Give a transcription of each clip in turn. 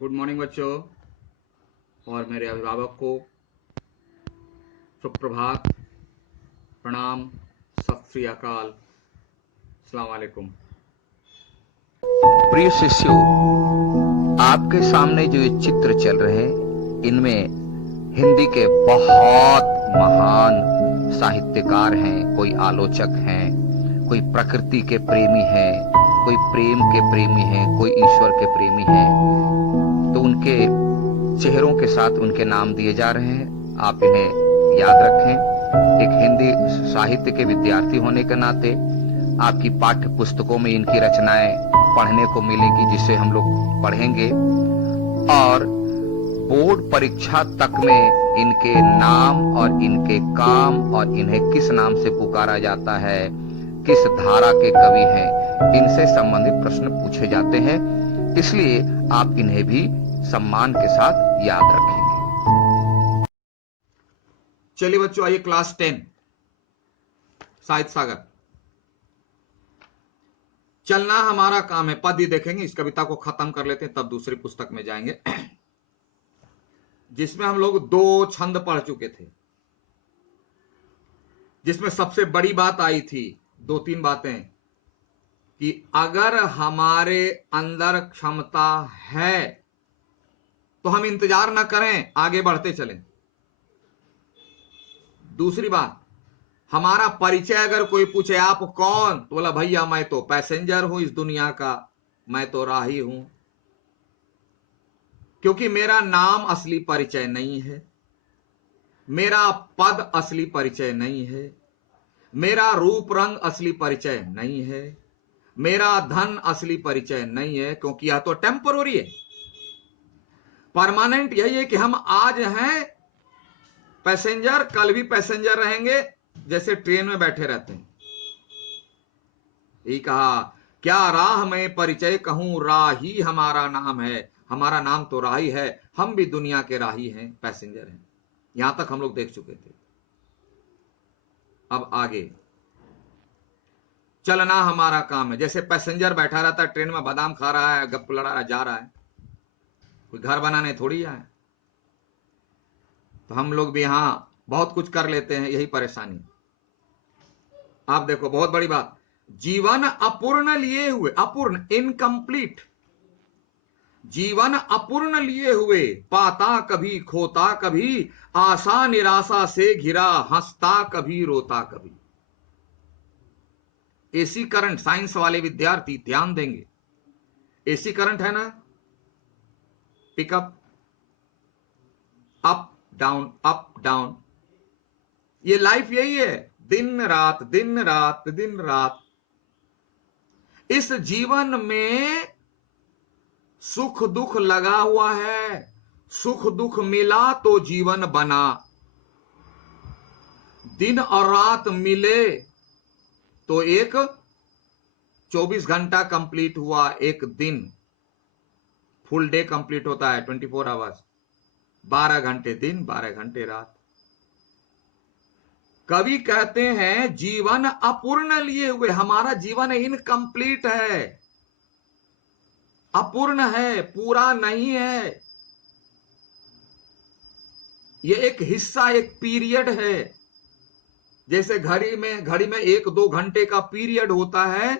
Good morning बच्चों और मेरे अभिभावक को सुप्रभात, प्रणाम, सत श्री अकाल, अस्सलाम वालेकुम। प्रिय शिष्यों, आपके सामने जो ये चित्र चल रहे हैं, इनमें हिंदी के बहुत महान साहित्यकार हैं, कोई आलोचक हैं, कोई प्रकृति के प्रेमी हैं, कोई प्रेम के प्रेमी हैं, कोई ईश्वर के प्रेमी हैं। तो उनके चेहरों के साथ उनके नाम दिए जा रहे हैं। आप इन्हें याद रखें। एक हिंदी साहित्य के विद्यार्थी होने के नाते आपकी पाठ्य पुस्तकों में इनकी रचनाएं पढ़ने को मिलेगी, जिसे हम लोग पढ़ेंगे, और बोर्ड परीक्षा तक में इनके नाम और इनके काम और इन्हें किस नाम से पुकारा जाता है, किस धारा के कवि हैं, इनसे संबंधित प्रश्न पूछे जाते हैं। इसलिए आप इन्हें भी सम्मान के साथ याद रखेंगे। चलिए बच्चों, आइए क्लास 10 साहित्य सागर। चलना हमारा काम है, पद ही देखेंगे। इस कविता को खत्म कर लेते हैं, तब दूसरी पुस्तक में जाएंगे, जिसमें हम लोग 2 छंद पढ़ चुके थे, जिसमें सबसे बड़ी बात आई थी, 2-3 बातें, कि अगर हमारे अंदर क्षमता है तो हम इंतजार ना करें, आगे बढ़ते चलें। दूसरी बात, हमारा परिचय अगर कोई पूछे आप कौन, तो बोला भैया मैं तो पैसेंजर हूं इस दुनिया का, मैं तो राही हूं, क्योंकि मेरा नाम असली परिचय नहीं है, मेरा पद असली परिचय नहीं है, मेरा रूप रंग असली परिचय नहीं है, मेरा धन असली परिचय नहीं है, क्योंकि यह तो टेम्पररी है। परमानेंट यही है कि हम आज हैं पैसेंजर, कल भी पैसेंजर रहेंगे, जैसे ट्रेन में बैठे रहते हैं। यही कहा, क्या राह में परिचय कहूं, राही हमारा नाम है। हमारा नाम तो राही है, हम भी दुनिया के राही हैं, पैसेंजर हैं। यहां तक हम लोग देख चुके थे। अब आगे, चलना हमारा काम है। जैसे पैसेंजर बैठा रहता है ट्रेन में, बादाम खा रहा है, गप लड़ा रहा, जा रहा है, कोई घर बनाने थोड़ी आए। तो हम लोग भी यहां बहुत कुछ कर लेते हैं, यही परेशानी। आप देखो, बहुत बड़ी बात, जीवन अपूर्ण लिए हुए, अपूर्ण, इनकम्प्लीट, जीवन अपूर्ण लिए हुए, पाता कभी खोता कभी, आशा निराशा से घिरा, हंसता कभी रोता कभी। एसी करंट, साइंस वाले विद्यार्थी ध्यान देंगे, एसी करंट है ना, pickup, up down, up down, ये लाइफ यही है, दिन रात दिन रात दिन रात। इस जीवन में सुख दुख लगा हुआ है, सुख दुख मिला तो जीवन बना, दिन और रात मिले तो एक 24 घंटा कंप्लीट हुआ, एक दिन, फुल डे कंप्लीट होता है, 24 आवर्स, 12 घंटे दिन, 12 घंटे रात। कवि कहते हैं जीवन अपूर्ण लिए हुए, हमारा जीवन इनकम्प्लीट है, अपूर्ण है, पूरा नहीं है। ये एक हिस्सा, एक पीरियड है। जैसे घड़ी में 1-2 घंटे का पीरियड होता है,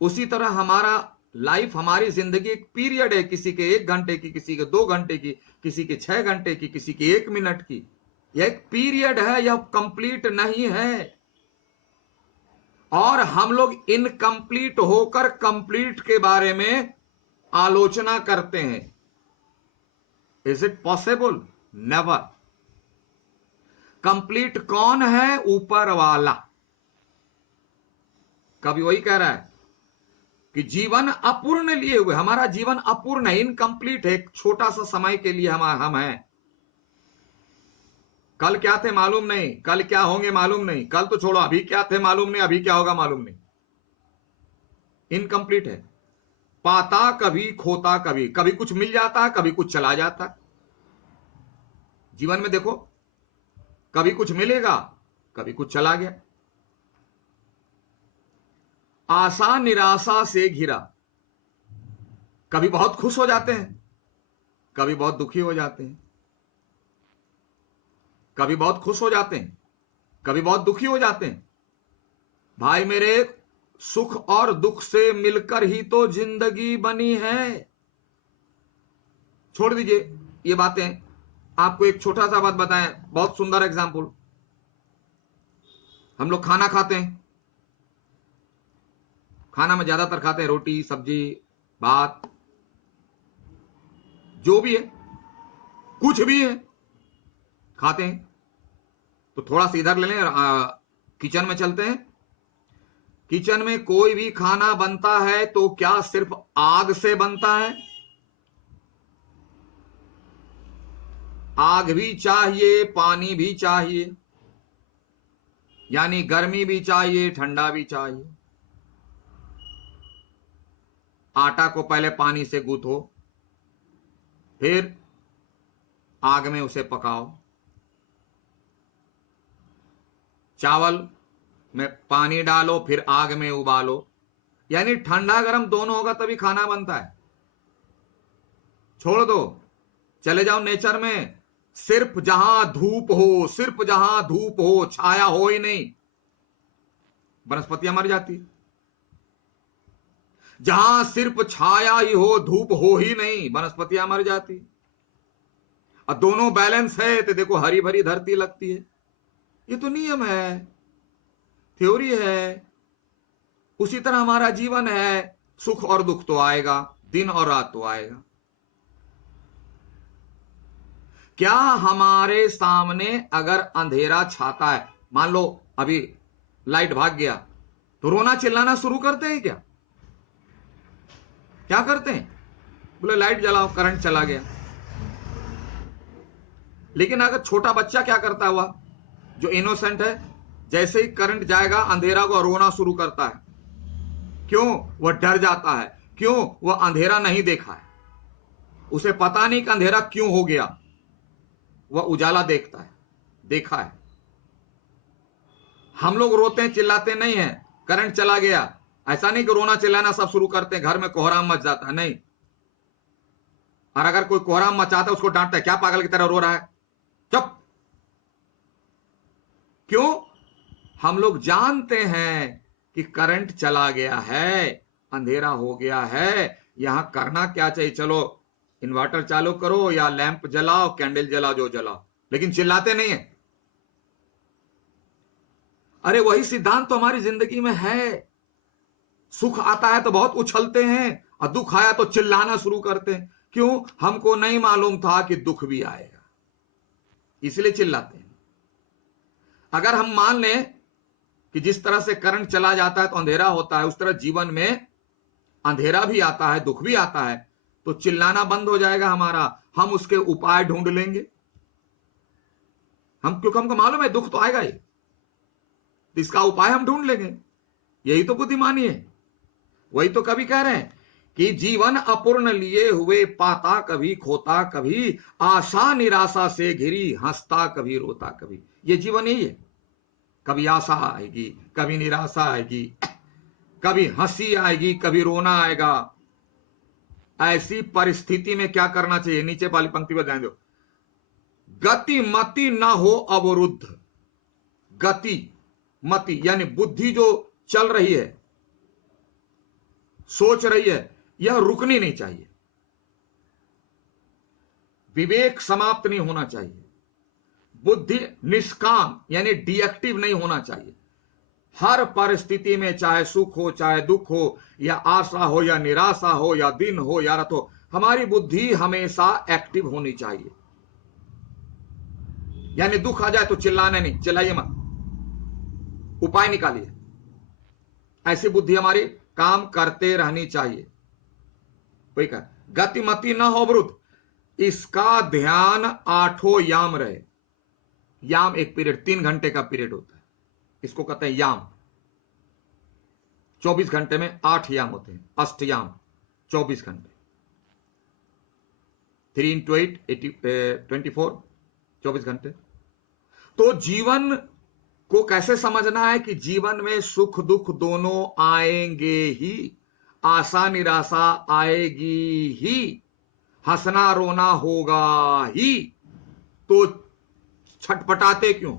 उसी तरह हमारा लाइफ, हमारी जिंदगी एक पीरियड है, किसी के 1 घंटे की, किसी के 2 घंटे की, किसी के 6 घंटे की, किसी के 1 मिनट की। यह एक पीरियड है, यह कंप्लीट नहीं है। और हम लोग इनकम्प्लीट होकर कंप्लीट के बारे में आलोचना करते हैं। Is it possible? Never. Complete कौन है? ऊपर वाला। कभी वही कह रहा है कि जीवन अपूर्ण लिए हुए, हमारा जीवन अपूर्ण है, इनकम्प्लीट है, एक छोटा सा समय के लिए हम हैं। कल क्या थे मालूम नहीं, कल क्या होंगे मालूम नहीं, कल तो छोड़ो, अभी क्या थे मालूम नहीं, अभी क्या होगा मालूम नहीं। इनकम्प्लीट है, पाता कभी खोता कभी, कभी कुछ मिल जाता है, कभी कुछ चला जाता है। जीवन में देखो, कभी कुछ मिलेगा, कभी कुछ चला गया। आशा निराशा से घिरा, कभी बहुत खुश हो जाते हैं, कभी बहुत दुखी हो जाते हैं, कभी बहुत खुश हो जाते हैं, कभी बहुत दुखी हो जाते हैं। भाई मेरे, सुख और दुख से मिलकर ही तो जिंदगी बनी है। छोड़ दीजिए ये बातें, आपको एक छोटा सा बात बताएं, बहुत सुंदर एग्जाम्पल। हम लोग खाना खाते हैं, खाना में ज्यादातर खाते हैं रोटी सब्जी भात, जो भी है, कुछ भी है, खाते हैं। तो थोड़ा सा इधर ले लें, किचन में चलते हैं। किचन में कोई भी खाना बनता है तो क्या सिर्फ आग से बनता है? आग भी चाहिए, पानी भी चाहिए, यानी गर्मी भी चाहिए, ठंडा भी चाहिए। आटा को पहले पानी से गूंथो, फिर आग में उसे पकाओ। चावल में पानी डालो, फिर आग में उबालो, यानी ठंडा गर्म दोनों होगा तभी खाना बनता है। छोड़ दो, चले जाओ नेचर में, सिर्फ जहां धूप हो, सिर्फ जहां धूप हो, छाया हो ही नहीं, वनस्पतियां मर जाती। जहां सिर्फ छाया ही हो, धूप हो ही नहीं, वनस्पतियां मर जाती। और दोनों बैलेंस है तो देखो हरी भरी धरती लगती है। ये तो नियम है, थ्योरी है। उसी तरह हमारा जीवन है, सुख और दुख तो आएगा, दिन और रात तो आएगा। क्या हमारे सामने अगर अंधेरा छाता है, मान लो अभी लाइट भाग गया, तो रोना चिल्लाना शुरू करते हैं क्या? क्या करते हैं? बोले लाइट जलाओ, करंट चला गया। लेकिन अगर छोटा बच्चा क्या करता हुआ, जो इनोसेंट है, जैसे ही करंट जाएगा अंधेरा को रोना शुरू करता है। क्यों? वह डर जाता है। क्यों? वह अंधेरा नहीं देखा है, उसे पता नहीं कि अंधेरा क्यों हो गया, वह उजाला देखता है, देखा है। हम लोग रोते हैं चिल्लाते नहीं है, करंट चला गया, ऐसा नहीं कि रोना चिल्लाना सब शुरू करते हैं, घर में कोहराम मच जाता है, नहीं। और अगर कोई कोहराम मचाता है उसको डांटता है, क्या पागल की तरह रो रहा है, चुप। क्यों? हम लोग जानते हैं कि करंट चला गया है, अंधेरा हो गया है, यहां करना क्या चाहिए, चलो इन्वर्टर चालू करो या लैंप जलाओ, कैंडल जलाओ, जो जलाओ, लेकिन चिल्लाते नहीं है। अरे वही सिद्धांत तो हमारी जिंदगी में है। सुख आता है तो बहुत उछलते हैं, और दुख आया तो चिल्लाना शुरू करते हैं। क्यों? हमको नहीं मालूम था कि दुख भी आएगा, इसलिए चिल्लाते हैं। अगर हम मान लें कि जिस तरह से करंट चला जाता है तो अंधेरा होता है, उस तरह जीवन में अंधेरा भी आता है, दुख भी आता है, तो चिल्लाना बंद हो जाएगा हमारा, हम उसके उपाय ढूंढ लेंगे। क्योंकि हमको मालूम है दुख तो आएगा ही, तो इसका उपाय हम ढूंढ लेंगे। यही तो बुद्धिमानी है। वही तो कभी कह रहे हैं कि जीवन अपूर्ण लिए हुए पाता कभी खोता, कभी आशा निराशा से घिरी, हंसता कभी रोता कभी। ये जीवन यही है, कभी आशा आएगी, कभी निराशा आएगी, कभी हंसी आएगी, कभी रोना आएगा। ऐसी परिस्थिति में क्या करना चाहिए? नीचे वाली पंक्ति पर ध्यान दो, गति मति न हो अवरुद्ध। गति मति यानी बुद्धि जो चल रही है, सोच रही है, यह रुकनी नहीं चाहिए। विवेक समाप्त नहीं होना चाहिए। बुद्धि निष्काम यानी डीएक्टिव नहीं होना चाहिए। हर परिस्थिति में, चाहे सुख हो चाहे दुख हो, या आशा हो या निराशा हो, या दिन हो या रात हो, हमारी बुद्धि हमेशा एक्टिव होनी चाहिए। यानी दुख आ जाए तो चिल्लाने नहीं, चिल्लाइए मत, उपाय निकालिए। ऐसी बुद्धि हमारी काम करते रहनी चाहिए। वही कहा, गतिमति न हो अवरुद्ध, इसका ध्यान आठों याम रहे। याम एक पीरियड, 3 घंटे का पीरियड होता है, इसको कहते हैं याम। 24 घंटे में 8 याम होते हैं, अष्टयाम, 24 घंटे, 3 into 8 24, 24 घंटे। तो जीवन को कैसे समझना है कि जीवन में सुख दुख दोनों आएंगे ही, आशा निराशा आएगी ही, हंसना रोना होगा ही, तो छटपटाते क्यों?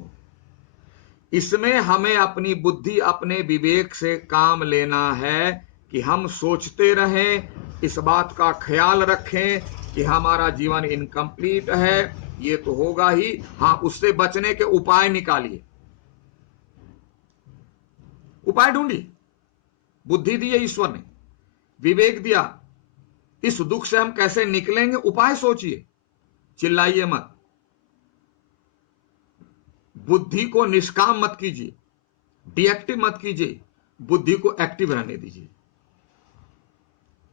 इसमें हमें अपनी बुद्धि अपने विवेक से काम लेना है कि हम सोचते रहें, इस बात का ख्याल रखें कि हमारा जीवन इनकम्प्लीट है, ये तो होगा ही। हाँ, उससे बचने के उपाय निकालिए, उपाय ढूंढिए। बुद्धि दी है ईश्वर ने, विवेक दिया, इस दुख से हम कैसे निकलेंगे, उपाय सोचिए, चिल्लाइए मत। बुद्धि को निष्काम मत कीजिए, डिएक्टिव मत कीजिए, बुद्धि को एक्टिव रहने दीजिए।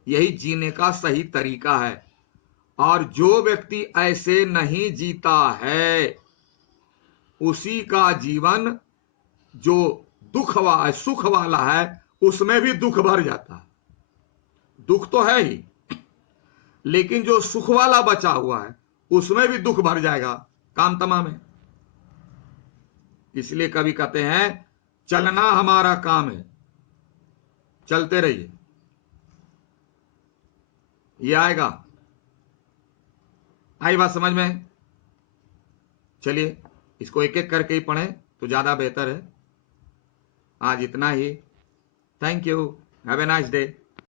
यही जीने का सही तरीका है। और जो व्यक्ति ऐसे नहीं जीता है, उसी का जीवन जो सुख वाला है, उसमें भी दुख भर जाता है। दुख तो है ही, लेकिन जो सुख वाला बचा हुआ है उसमें भी दुख भर जाएगा, काम तमाम है। इसलिए कभी कहते हैं चलना हमारा काम है, चलते रहिए, ये आएगा। आई बात समझ में? चलिए इसको एक एक करके ही पढ़ें तो ज्यादा बेहतर है। आज इतना ही। Thank you, have a nice day.